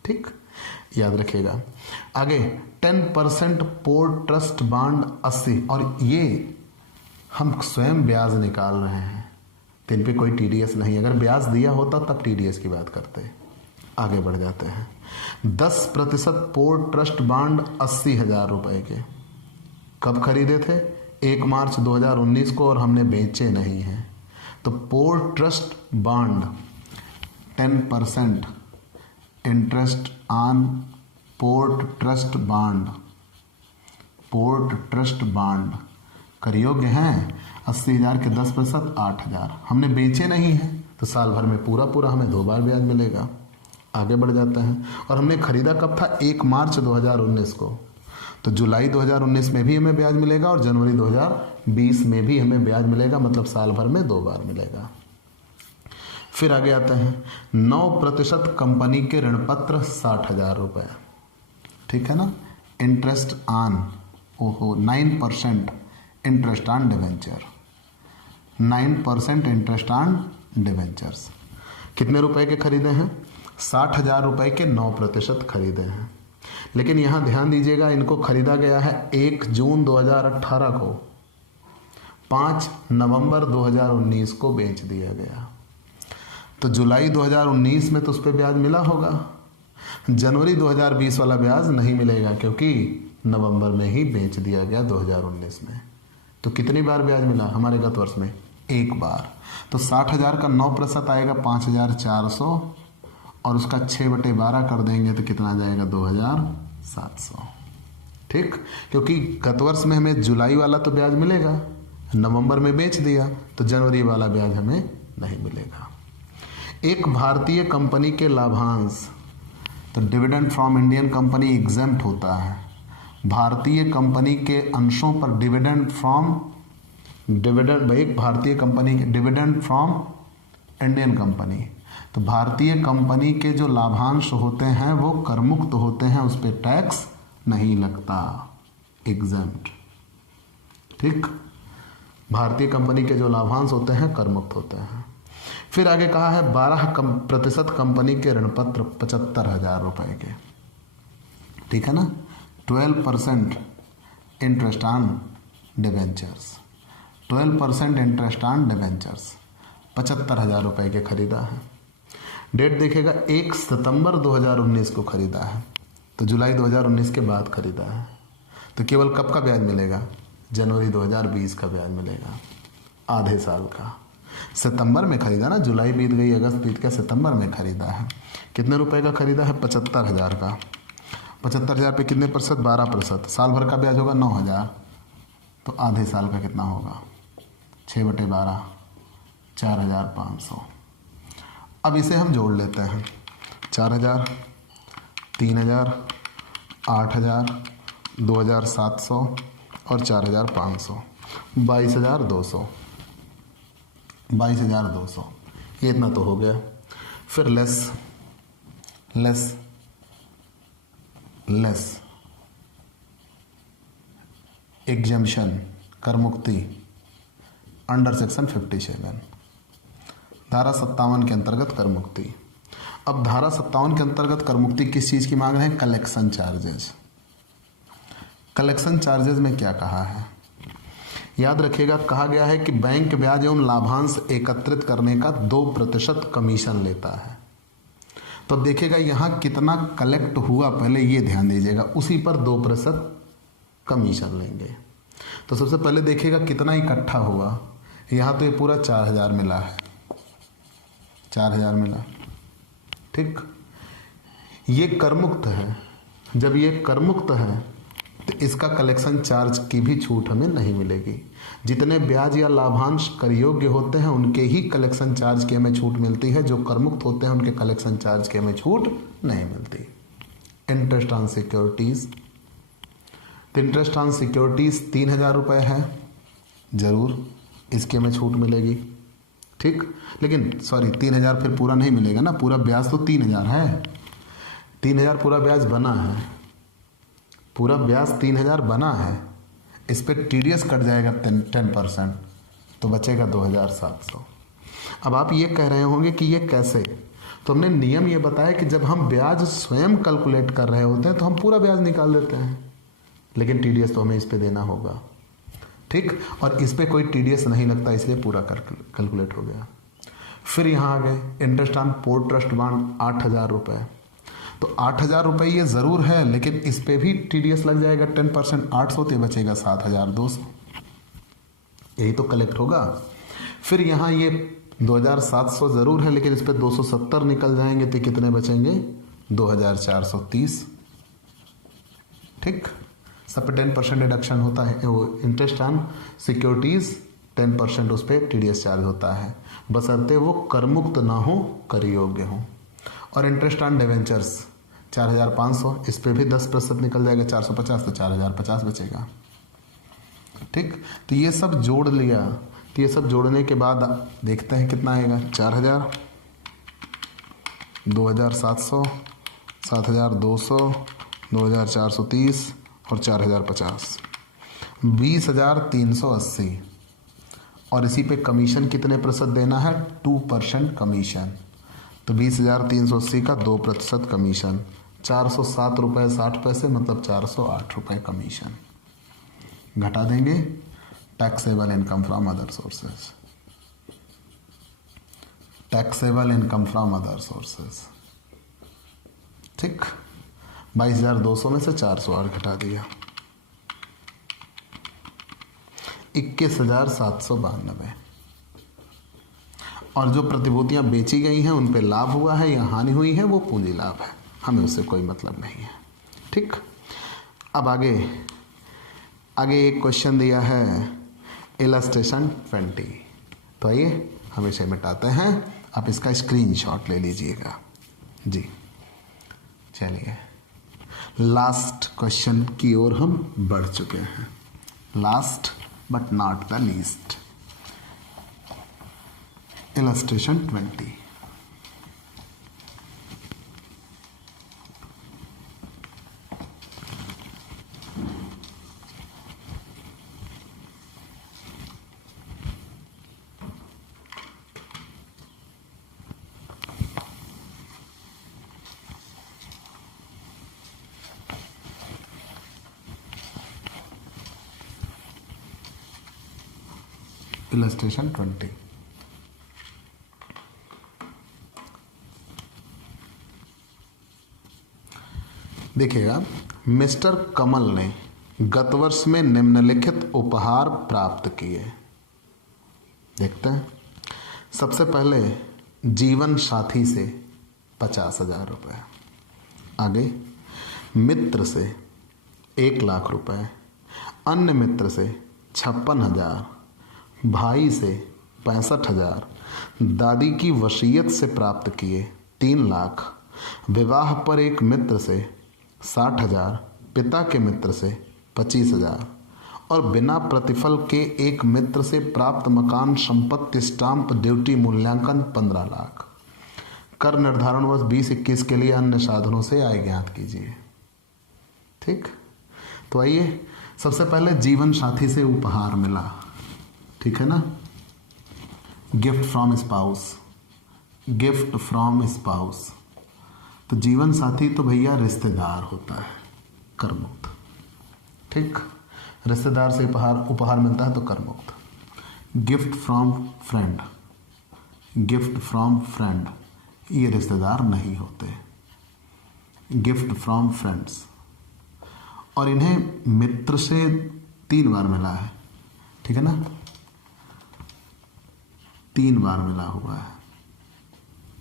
ठीक, याद रखिएगा। आगे 10% पोर्ट ट्रस्ट बॉन्ड 80, और ये हम स्वयं ब्याज निकाल रहे हैं, तो इन पर कोई टीडीएस नहीं। अगर ब्याज दिया होता तब टीडीएस की बात करते। आगे बढ़ जाते हैं। 10% पोर्ट ट्रस्ट बॉन्ड 80,000 रुपए के, कब खरीदे थे, 1 मार्च 2019 को, और हमने बेचे नहीं हैं। तो port trust bond 10% interest on port trust bond, port trust bond कर योग्य हैं 80,000 के 10% 8,000। हमने बेचे नहीं हैं तो साल भर में पूरा हमें 2 बार ब्याज मिलेगा। आगे बढ़ जाता है, और हमने खरीदा कब था, 1 मार्च 2019 को, तो जुलाई 2019 में भी हमें ब्याज मिलेगा और जनवरी 2020 में भी हमें ब्याज मिलेगा, मतलब साल भर में 2 बार मिलेगा। फिर आगे आते हैं 9% कंपनी के ऋण पत्र 60,000 रुपये, ठीक है ना। Interest on 9% interest on debenture, 9% interest on debentures. कितने रुपए के खरीदे हैं, 60,000 रुपए के 9% खरीदे हैं। लेकिन यहां ध्यान दीजिएगा, इनको खरीदा गया है 1 जून 2018 को, 5 नवंबर 2019 को बेच दिया गया। तो जुलाई 2019 में तो उस पर ब्याज मिला होगा, जनवरी 2020 वाला ब्याज नहीं मिलेगा क्योंकि नवंबर में ही बेच दिया गया 2019 में। तो कितनी बार ब्याज मिला हमारे गत वर्ष में, एक बार। तो 60,000 का 9% आएगा 5,400 और उसका 6/12 कर देंगे तो कितना आ जाएगा 2,700। ठीक, क्योंकि गत वर्ष में हमें जुलाई वाला तो ब्याज मिलेगा, नवंबर में बेच दिया तो जनवरी वाला ब्याज हमें नहीं मिलेगा। एक भारतीय कंपनी के लाभांश, तो dividend from Indian company exempt होता है। भारतीय कंपनी के अंशों पर डिविडेंड फ्रॉम एक भारतीय कंपनी के डिविडेंड फ्रॉम इंडियन कंपनी, तो भारतीय कंपनी के जो लाभांश होते हैं वो करमुक्त होते हैं, उस पर टैक्स नहीं लगता, एग्जेम्प्ट। ठीक, भारतीय कंपनी के जो लाभांश होते हैं करमुक्त होते हैं। फिर आगे कहा है 12% कंपनी के ऋण पत्र 75,000 रुपए के, ठीक है ना। 12% interest on debentures, 12% interest on debentures 75,000 रुपए के खरीदा है। डेट देखेगा 1 सितंबर 2019 को खरीदा है, तो जुलाई 2019 के बाद खरीदा है, तो केवल कब का ब्याज मिलेगा, जनवरी 2020 का ब्याज मिलेगा, आधे साल का। सितंबर में खरीदा ना, जुलाई बीत गई, अगस्त बीत गया, सितंबर में खरीदा है। कितने रुपए का खरीदा है, 75,000 का। 75,000 पे कितने %, 12%। साल भर का ब्याज होगा 9,000, तो आधे साल का कितना होगा, 6/12, 4,500। अब इसे हम जोड़ लेते हैं, 4,000, 3,000, 8,000, 2,700 और 4,500, 22,200, 22,200, ये इतना तो हो गया। फिर लेस एग्जम्पशन, कर मुक्ति अंडर सेक्शन 57, धारा 57 के अंतर्गत कर मुक्ति। अब धारा 57 के अंतर्गत कर मुक्ति किस चीज़ की मांग है, कलेक्शन चार्जेज। कलेक्शन चार्जेज में क्या कहा है, याद रखिएगा, कहा गया है कि बैंक ब्याज एवं लाभांश एकत्रित करने का 2% कमीशन लेता है। तो देखिएगा यहाँ कितना कलेक्ट हुआ, पहले ये ध्यान दीजिएगा, उसी पर 2% कमीशन लेंगे। तो सबसे पहले देखिएगा कितना इकट्ठा हुआ, यहाँ तो ये पूरा 4,000 मिला है, 4,000 मिला। ठीक, ये करमुक्त है। जब ये करमुक्त है तो इसका कलेक्शन चार्ज की भी छूट हमें नहीं मिलेगी। जितने ब्याज या लाभांश कर योग्य होते हैं उनके ही कलेक्शन चार्ज की हमें छूट मिलती है, जो करमुक्त होते हैं उनके कलेक्शन चार्ज की हमें छूट नहीं मिलती। इंटरेस्ट ऑन सिक्योरिटीज, तो इंटरेस्ट ऑन सिक्योरिटीज 3,000 रुपये है, जरूर इसकी हमें छूट मिलेगी। ठीक, लेकिन सॉरी 3,000 फिर पूरा नहीं मिलेगा ना, पूरा ब्याज तो 3,000 है, 3,000 पूरा ब्याज बना है, पूरा ब्याज 3,000 बना है, इस पर TDS कट जाएगा 10%, तो बचेगा 2,700। अब आप ये कह रहे होंगे कि ये कैसे, तो हमने नियम ये बताया कि जब हम ब्याज स्वयं कैलकुलेट कर रहे होते हैं तो हम पूरा ब्याज निकाल देते हैं, लेकिन TDS तो हमें इस पर देना होगा। ठीक, और इस पर कोई TDS नहीं लगता, इसलिए पूरा कैलकुलेट हो गया। फिर यहाँ आ गए interest on port trust bond 8,000 रुपये, तो 8,000 रुपये ये ज़रूर है, लेकिन इस पर भी TDS लग जाएगा 10%, 800, तो बचेगा 7,200, यही तो कलेक्ट होगा। फिर यहाँ ये 2,700 ज़रूर है, लेकिन इस पर 270 निकल जाएंगे, तो कितने बचेंगे, 2,430। ठीक, सब पे 10% डिडक्शन होता है, वो इंटरेस्ट ऑन सिक्योरिटीज़ 10% उस पर TDS चार्ज होता है, बशर्ते वो करमुक्त ना हो, कर योग्य हो। और इंटरेस्ट ऑन डिवेंचर्स 4,500, इस पे भी 10% निकल जाएगा, 450, तो 4,050 बचेगा। ठीक, तो ये सब जोड़ लिया, तो ये सब जोड़ने के बाद देखते हैं कितना आएगा, 4,000, 2,700, 7,200, 2,430 और 4,050, 20,380। और इसी पे कमीशन कितने % देना है, 2% कमीशन, तो 20,380 का 2% कमीशन, 407 रुपये 60 पैसे, मतलब 408 रुपये कमीशन। घटा देंगे taxable income from other sources, taxable income from other sources. ठीक, 22,200 में से 408 घटा दिया, 21,792। और जो प्रतिभूतियां बेची गई हैं उन पे लाभ हुआ है या हानि हुई है वो पूंजी लाभ है, हमें उससे कोई मतलब नहीं है। ठीक, अब आगे एक क्वेश्चन दिया है इलस्ट्रेशन 20। तो आइए हम इसे मिटाते हैं, आप इसका स्क्रीनशॉट ले लीजिएगा जी। चलिए लास्ट क्वेश्चन की ओर हम बढ़ चुके हैं, last but not the least, illustration 20। Illustration 20। देखिएगा, मिस्टर कमल ने गत वर्ष में निम्नलिखित उपहार प्राप्त किए। देखते हैं। सबसे पहले जीवन साथी से 50,000 रुपये, आगे मित्र से 1,00,000 रुपये, अन्य मित्र से 56,000, भाई से 65,000, दादी की वसीयत से प्राप्त किए 3,00,000, विवाह पर एक मित्र से 60,000, पिता के मित्र से 25,000 और बिना प्रतिफल के एक मित्र से प्राप्त मकान संपत्ति स्टाम्प ड्यूटी मूल्यांकन 15,00,000। कर निर्धारण वर्ष 2021 के लिए अन्य साधनों से आय ज्ञात कीजिए। ठीक, तो आइए, सबसे पहले जीवन साथी से उपहार मिला, ठीक है ना, gift from spouse, gift from spouse. तो जीवन साथी तो भैया रिश्तेदार होता है, कर मुक्त। ठीक, रिश्तेदार से उपहार मिलता है तो कर मुक्त। Gift from friend, gift from friend, ये रिश्तेदार नहीं होते। गिफ्ट फ्रॉम फ्रेंड्स, और इन्हें मित्र से 3 बार मिला है, ठीक है ना, 3 बार मिला हुआ है,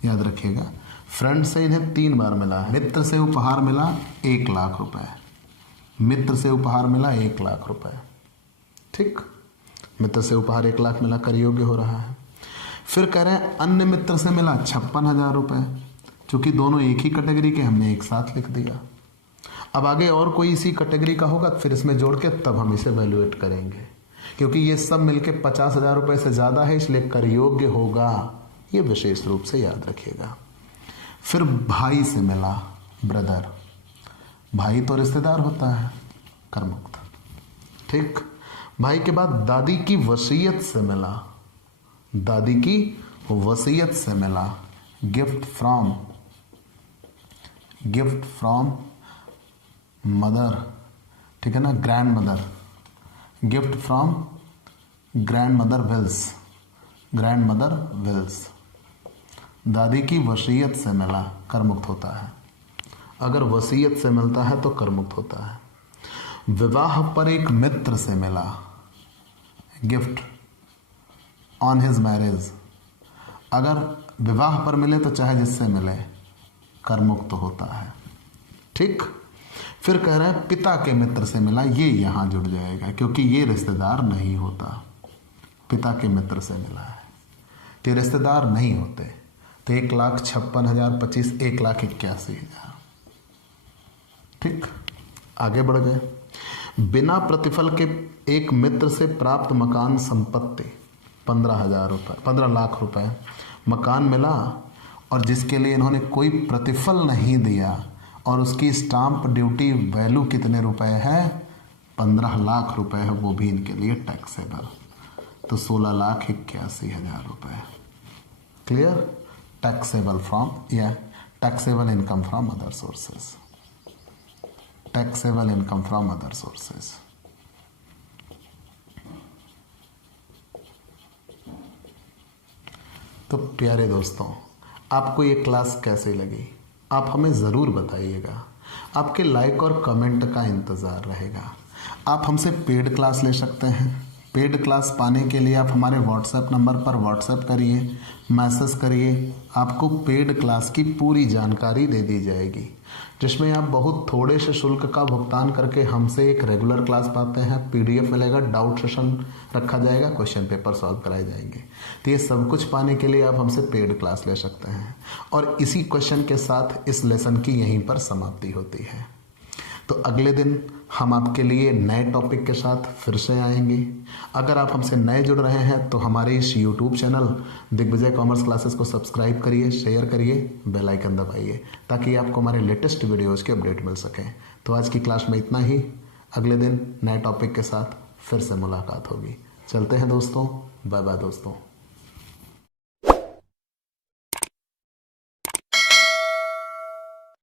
याद रखिएगा। फ्रेंड से इन्हें 3 बार मिला है। मित्र से उपहार मिला 1,00,000 रुपए, मित्र से उपहार मिला 1,00,000 रुपए। ठीक, मित्र से उपहार 1,00,000 मिला, कर योग्य हो रहा है। फिर कह रहे हैं अन्य मित्र से मिला 56,000 रुपए, चूंकि दोनों एक ही कैटेगरी के, हमने एक साथ लिख दिया। अब आगे और कोई इसी कैटेगरी का होगा फिर इसमें जोड़ के तब हम इसे वैल्यूएट करेंगे, क्योंकि ये सब मिलके 50,000 रुपए से ज़्यादा है, इसलिए कर योग्य होगा, ये विशेष रूप से याद रखिएगा। फिर भाई से मिला, ब्रदर, भाई तो रिश्तेदार होता है, कर मुक्त। ठीक, भाई के बाद दादी की वसीयत से मिला, दादी की वसीयत से मिला, गिफ्ट फ्रॉम मदर, ठीक है ना, grandmother, gift from grandmother wills, grandmother wills. दादी की वसीयत से मिला, कर मुक्त होता है। अगर वसीयत से मिलता है तो कर मुक्त होता है। विवाह पर एक मित्र से मिला, गिफ्ट ऑन हिज मैरिज, अगर विवाह पर मिले तो चाहे जिससे मिले, कर मुक्त होता है। ठीक, फिर कह रहे हैं पिता के मित्र से मिला, ये यहां जुड़ जाएगा क्योंकि ये रिश्तेदार नहीं होता, पिता के मित्र से मिला है तो ये रिश्तेदार नहीं होते। तो 1,56,000 25, 1,81,000। ठीक, आगे बढ़ गए। बिना प्रतिफल के एक मित्र से प्राप्त मकान संपत्ति 15,000 रुपये, 15,00,000 रुपए मकान मिला, और जिसके लिए इन्होंने कोई प्रतिफल नहीं दिया, और उसकी स्टाम्प ड्यूटी वैल्यू कितने रुपए है, 15,00,000 रुपए है, वो भी इनके लिए टैक्सेबल, तो 16,81,000 रुपये। क्लियर, टैक्सेबल फ्रॉम या taxable income from other sources, taxable income from other sources. तो प्यारे दोस्तों, आपको ये क्लास कैसी लगी आप हमें ज़रूर बताइएगा। आपके लाइक और कमेंट का इंतज़ार रहेगा। आप हमसे पेड क्लास ले सकते हैं, पेड क्लास पाने के लिए आप हमारे व्हाट्सएप नंबर पर व्हाट्सएप करिए, मैसेज करिए, आपको पेड क्लास की पूरी जानकारी दे दी जाएगी, जिसमें आप बहुत थोड़े से शुल्क का भुगतान करके हमसे एक रेगुलर क्लास पाते हैं। पीडीएफ मिलेगा, डाउट सेशन रखा जाएगा, क्वेश्चन पेपर सॉल्व कराए जाएंगे। तो ये सब कुछ पाने के लिए आप हमसे पेड क्लास ले सकते हैं और इसी क्वेश्चन के साथ इस लेसन की यहीं पर समाप्ति होती है। तो अगले दिन हम आपके लिए नए टॉपिक के साथ फिर से आएंगे। अगर आप हमसे नए जुड़ रहे हैं तो हमारे इस YouTube channel Digvijay commerce classes को सब्सक्राइब करिए, शेयर करिए, बेल आइकन दबाइए ताकि आपको हमारे लेटेस्ट वीडियोस के अपडेट मिल सकें। तो आज की क्लास में इतना ही। अगले दिन नए टॉपिक के साथ फिर से मुलाकात होगी। चलते हैं दोस्तों, बाय बाय दोस्तों।